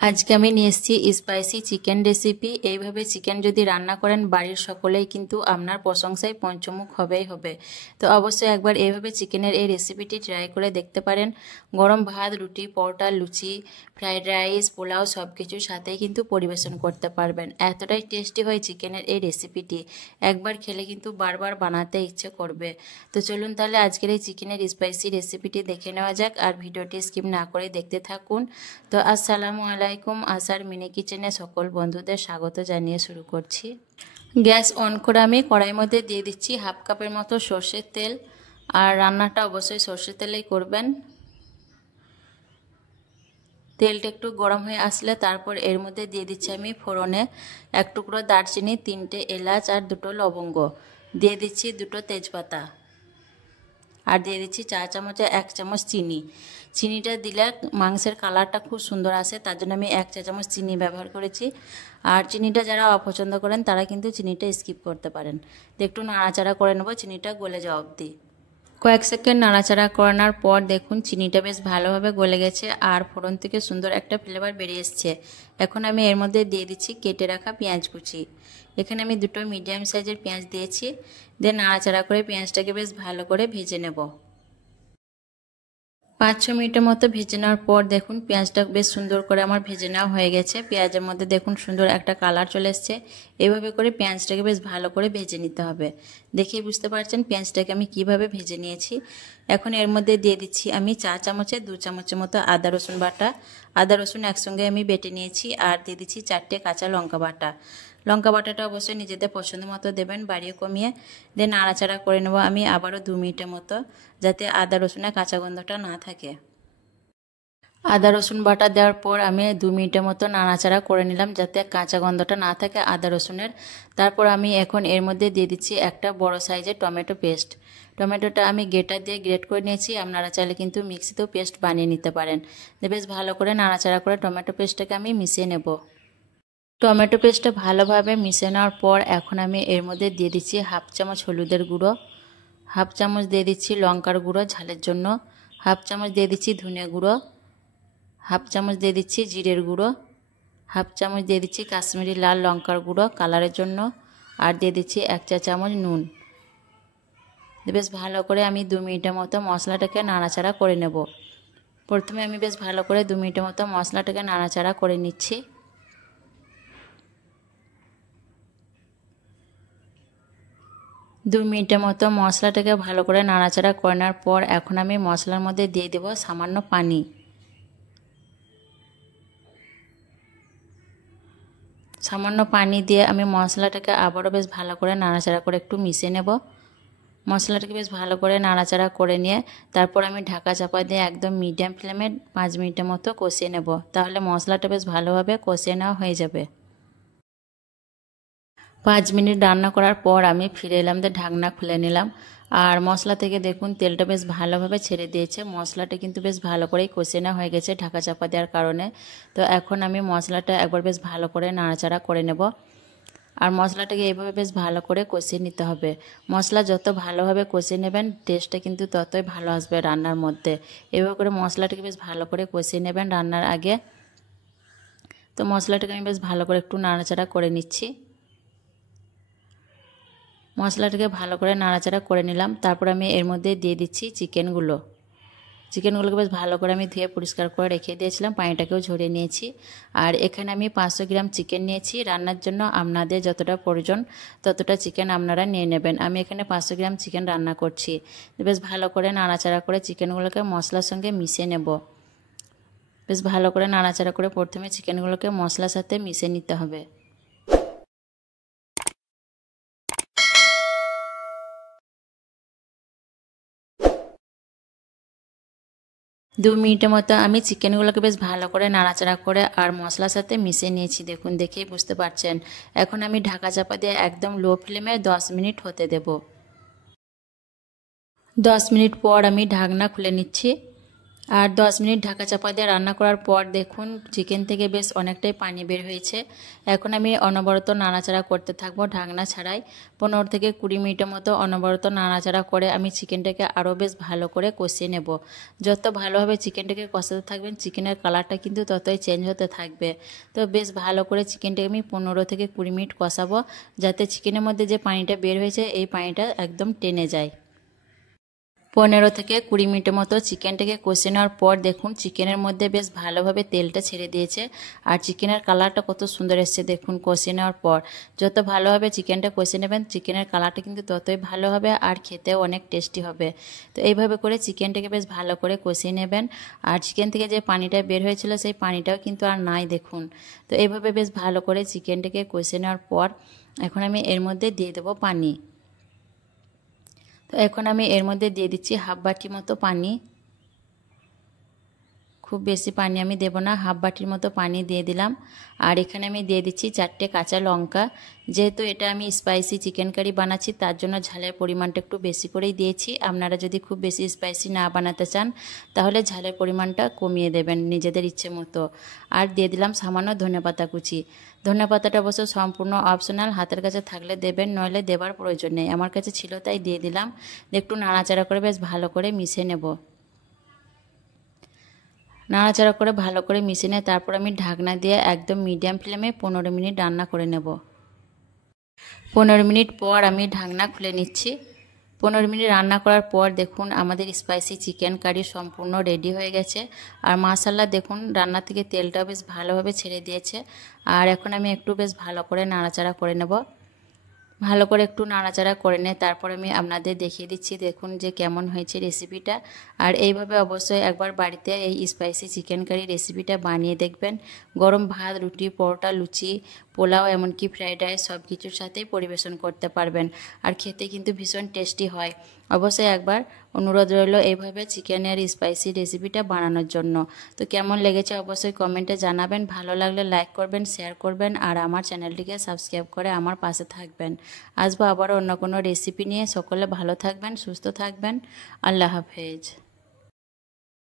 আজকে আমি নিয়ে এসেছি স্পাইসি চিকেন রেসিপি। এইভাবে চিকেন যদি রান্না করেন বাড়ির সকলেই কিন্তু আপনার প্রশংসায় পঞ্চমুখ হবেই হবে। তো অবশ্যই একবার এইভাবে চিকেনের এই রেসিপিটি ট্রাই করে দেখতে পারেন। গরম ভাত, রুটি, পরোটা, লুচি, ফ্রাইড রাইস, পোলাও সব কিছুর সাথেই কিন্তু পরিবেশন করতে পারবেন। এতটাই টেস্টি হয় চিকেনের এই রেসিপিটি, একবার খেলে কিন্তু বারবার বানাতে ইচ্ছে করবে। তো চলুন তাহলে আজকের এই চিকেনের স্পাইসি রেসিপিটি দেখে নেওয়া যাক, আর ভিডিওটি স্কিপ না করে দেখতে থাকুন। তো আসসালামু আলাইকুম, আসার মিনি কিচেনে সকল বন্ধুদের স্বাগত জানিয়ে শুরু করছি। গ্যাস অন করে আমি কড়াইয়ের মধ্যে দিয়ে দিচ্ছি হাফ কাপের মতো সর্ষের তেল। আর রান্নাটা অবশ্যই সর্ষের তেলেই করবেন। তেলটা একটু গরম হয়ে আসলে তারপর এর মধ্যে দিয়ে দিচ্ছি আমি ফোড়নে এক টুকরো দারচিনি, 3টে এলাচ আর 2টো লবঙ্গ, দিয়ে দিচ্ছি 2টো তেজপাতা, আর দিয়ে দিচ্ছি 4 চামচে 1 চামচ চিনি। চিনিটা দিলে মাংসের কালারটা খুব সুন্দর আসে, তার জন্য আমি 1 চা চামচ চিনি ব্যবহার করেছি। আর চিনিটা যারা অপছন্দ করেন তারা কিন্তু চিনিটা স্কিপ করতে পারেন। তো একটু নাড়াচাড়া করে নেবো চিনিটা গলে যাওয়া অবধি। কয়েক সেকেন্ড নাড়াচাড়া করানোর পর দেখুন চিনিটা বেশ ভালোভাবে গলে গেছে আর ফোড়ন থেকে সুন্দর একটা ফ্লেভার বেরিয়ে এসছে। এখন আমি এর মধ্যে দিয়ে দিচ্ছি কেটে রাখা পেঁয়াজ কুচি। এখানে আমি 2টো মিডিয়াম সাইজের পেঁয়াজ দিয়েছি। দিয়ে নাড়াচাড়া করে পেঁয়াজটাকে বেশ ভালো করে ভেজে নেব। 5-6 মিনিটের মতো ভেজে নেওয়ার পর দেখুন পেঁয়াজটা বেশ সুন্দর করে আমার ভেজে নেওয়া হয়ে গেছে। পেঁয়াজের মধ্যে দেখুন সুন্দর একটা কালার চলে এসছে। এইভাবে করে পেঁয়াজটাকে বেশ ভালো করে ভেজে নিতে হবে। দেখেই বুঝতে পারছেন পেঁয়াজটাকে আমি কিভাবে ভেজে নিয়েছি। এখন এর মধ্যে দিয়ে দিচ্ছি আমি 4 চামচে 2 চামচের মতো আদা রসুন বাটা। আদা রসুন একসঙ্গে আমি বেটে নিয়েছি। আর দিয়ে দিচ্ছি 4টে কাঁচা লঙ্কা বাটা। লঙ্কা বাটাটা অবশ্যই নিজেদের পছন্দ মতো দেবেন, বাড়িয়ে কমিয়ে। দিয়ে নাড়াচাড়া করে নেব আমি আবারও 2 মিনিটের মতো, যাতে আদা রসুনের কাঁচা গন্ধটা না থাকে। আদা রসুন বাটা দেওয়ার পর আমি 2 মিনিটের মতো নাড়াচাড়া করে নিলাম, যাতে কাঁচা গন্ধটা না থাকে আদা রসুনের। তারপর আমি এখন এর মধ্যে দিয়ে দিচ্ছি একটা বড় সাইজের টমেটো পেস্ট। টমেটোটা আমি গ্রেটার দিয়ে গ্রেট করে নিয়েছি, আপনারা চাইলে কিন্তু মিক্সিতেও পেস্ট বানিয়ে নিতে পারেন। বেশ ভালো করে নাড়াচাড়া করে টমেটো পেস্টটাকে আমি মিশিয়ে নেব। টমেটো পেস্টটা ভালোভাবে মিশিয়ে নেওয়ার পর এখন আমি এর মধ্যে দিয়ে দিচ্ছি হাফ চামচ হলুদের গুঁড়ো, হাফ চামচ দিয়ে দিচ্ছি লঙ্কার গুঁড়ো ঝালের জন্য, হাফ চামচ দিয়ে দিচ্ছি ধনে গুঁড়ো, হাফ চামচ দিয়ে দিচ্ছি জিরের গুঁড়ো, হাফ চামচ দিয়ে দিচ্ছি কাশ্মীরি লাল লঙ্কার গুঁড়ো কালারের জন্য, আর দিয়ে দিচ্ছি 1 চা চামচ নুন। বেশ ভালো করে আমি 2 মিনিটের মতো মশলাটাকে নাড়াচাড়া করে নেব। প্রথমে আমি বেশ ভালো করে 2 মিনিটের মতো মশলাটাকে নাড়াচাড়া করে নিচ্ছি। 2 মিনিটের মতো মশলাটাকে ভালো করে নাড়াচাড়া করে নেওয়ার পর এখন আমি মশলার মধ্যে দিয়ে দেব সামান্য পানি। সামান্য পানি দিয়ে আমি মশলাটাকে আবারও বেশ ভালো করে নাড়াচাড়া করে একটু মিশিয়ে নেব। মশলাটাকে বেশ ভালো করে নাড়াচাড়া করে নিয়ে তারপর আমি ঢাকা চাপা দিয়ে একদম মিডিয়াম ফ্লেমে 5 মিনিটের মতো কষিয়ে নেব। তাহলে মশলাটা বেশ ভালোভাবে কষিয়ে নেওয়া হয়ে যাবে। 5 মিনিট রান্না করার পর আমি ফিরে এলাম, দিয়ে ঢাকনা খুলে নিলাম। আর মশলা থেকে দেখুন তেলটা বেশ ভালোভাবে ছেড়ে দিয়েছে। মশলাটা কিন্তু বেশ ভালো করেই কষিয়ে নেওয়া হয়ে গেছে ঢাকা চাপা দেওয়ার কারণে। তো এখন আমি মশলাটা একবার বেশ ভালো করে নাড়াচাড়া করে নেব। আর মশলাটাকে এইভাবে বেশ ভালো করে কষিয়ে নিতে হবে। মশলা যত ভালোভাবে কষিয়ে নেবেন টেস্টটা কিন্তু ততই ভালো আসবে রান্নার মধ্যে। এভাবে করে মশলাটাকে বেশ ভালো করে কষিয়ে নেবেন রান্নার আগে। তো মশলাটাকে আমি বেশ ভালো করে একটু নাড়াচাড়া করে নিচ্ছি। মশলাটাকে ভালো করে নাড়াচাড়া করে নিলাম। তারপর আমি এর মধ্যে দিয়ে দিচ্ছি চিকেনগুলোকে বেশ ভালো করে আমি ধুয়ে পরিষ্কার করে রেখে দিয়েছিলাম, পানিটাকেও ঝরিয়ে নিয়েছি। আর এখানে আমি 500 গ্রাম চিকেন নিয়েছি। রান্নার জন্য আপনাদের যতটা প্রয়োজন ততটা চিকেন আপনারা নিয়ে নেবেন। আমি এখানে 500 গ্রাম চিকেন রান্না করছি। বেশ ভালো করে নাড়াচাড়া করে চিকেনগুলোকে মশলার সঙ্গে মিশিয়ে নেব। বেশ ভালো করে নাড়াচাড়া করে প্রথমে চিকেনগুলোকে মশলার সাথে মিশিয়ে নিতে হবে। 2 মিনিটের মতো আমি চিকেনগুলোকে বেশ ভালো করে নাড়াচাড়া করে আর মশলার সাথে মিশিয়ে নিয়েছি। দেখুন, দেখেই বুঝতে পারছেন। এখন আমি ঢাকা চাপা দিয়ে একদম লো ফ্লেমে 10 মিনিট হতে দেব। 10 মিনিট পর আমি ঢাকনা খুলে নিচ্ছি। আর 10 মিনিট ঢাকা চাপা দিয়ে রান্না করার পর দেখুন চিকেন থেকে বেশ অনেকটাই পানি বের হয়েছে। এখন আমি অনবরত নাড়াচাড়া করতে থাকবো ঢাকনা ছাড়াই। 15 থেকে 20 মিনিটের মতো অনবরত নাড়াচাড়া করে আমি চিকেনটাকে আরও বেশ ভালো করে কষিয়ে নেব। যত ভালোভাবে চিকেনটাকে কষাতে থাকবেন চিকেনের কালারটা কিন্তু ততই চেঞ্জ হতে থাকবে। তো বেশ ভালো করে চিকেনটাকে আমি 15 থেকে 20 মিনিট কষাবো, যাতে চিকেনের মধ্যে যে পানিটা বের হয়েছে এই পানিটা একদম টেনে যায়। 15 থেকে 20 মিনিটের মতো চিকেনটাকে কষে নেওয়ার পর দেখুন চিকেনের মধ্যে বেশ ভালোভাবে তেলটা ছেড়ে দিয়েছে আর চিকেনের কালারটা কত সুন্দর এসছে দেখুন কষে নেওয়ার পর। যত ভালোভাবে চিকেনটা কষে নেবেন চিকেনের কালারটা কিন্তু ততই ভালো হবে আর খেতেও অনেক টেস্টি হবে। তো এইভাবে করে চিকেনটাকে বেশ ভালো করে কষিয়ে নেবেন। আর চিকেন থেকে যে পানিটা বের হয়েছিল সেই পানিটাও কিন্তু আর নাই দেখুন। তো এইভাবে বেশ ভালো করে চিকেনটাকে কষে নেওয়ার পর এখন আমি এর মধ্যে দিয়ে দেবো পানি। তো এখন আমি এর মধ্যে দিয়ে দিচ্ছি হাফ বাটি মতো পানি। খুব বেশি পানি আমি দেব না, হাফ বাটির মতো পানি দিয়ে দিলাম। আর এখানে আমি দিয়ে দিচ্ছি 4টে কাঁচা লঙ্কা। যেহেতু এটা আমি স্পাইসি চিকেন কারি বানাচ্ছি তার জন্য ঝালের পরিমাণটা একটু বেশি করেই দিয়েছি। আপনারা যদি খুব বেশি স্পাইসি না বানাতে চান তাহলে ঝালের পরিমাণটা কমিয়ে দেবেন নিজেদের ইচ্ছে মতো। আর দিয়ে দিলাম সামান্য ধনেপাতা কুচি। ধনেপাতাটা অবশ্য সম্পূর্ণ অপশনাল, হাতের কাছে থাকলে দেবেন, নইলে দেবার প্রয়োজন নেই। আমার কাছে ছিল তাই দিয়ে দিলাম। একটু নাড়াচাড়া করে বেশ ভালো করে মিশিয়ে নেব। নাড়াচাড়া করে ভালো করে মিশিয়ে নিয়ে তারপর আমি ঢাকনা দিয়ে একদম মিডিয়াম ফ্লেমে 15 মিনিট রান্না করে নেব। 15 মিনিট পর আমি ঢাকনা খুলে নিচ্ছি। 15 মিনিট রান্না করার পর দেখুন আমাদের স্পাইসি চিকেন কারি সম্পূর্ণ রেডি হয়ে গেছে। আর মাশাআল্লাহ দেখুন রান্না থেকে তেলটা বেশ ভালোভাবে ছেড়ে দিয়েছে। আর এখন আমি একটু বেশ ভালো করে নাড়াচাড়া করে নেব। ভালো করে একটু নাড়াচাড়া করে নিয়ে তারপর আমি আপনাদের দেখিয়ে দিচ্ছি দেখুন যে কেমন হয়েছে রেসিপিটা। আর এইভাবে অবশ্যই একবার বাড়িতে এই স্পাইসি চিকেন কারি রেসিপিটা বানিয়ে দেখবেন। গরম ভাত, রুটি, পরোটা, লুচি, পোলাও এমনকি ফ্রাইড রাইস সব কিছুর সাথেই পরিবেশন করতে পারবেন। আর খেতে কিন্তু ভীষণ টেস্টি হয়। অবশ্যই একবার অনুরোধ রইল এইভাবে চিকেনের স্পাইসি রেসিপিটা বানানোর জন্য। তো কেমন লেগেছে অবশ্যই কমেন্টে জানাবেন। ভালো লাগলে লাইক করবেন, শেয়ার করবেন আর আমার চ্যানেলটিকে সাবস্ক্রাইব করে আমার পাশে থাকবেন। আসবো আবারও অন্য কোনো রেসিপি নিয়ে। সকলে ভালো থাকবেন, সুস্থ থাকবেন। আল্লাহ হাফেজ।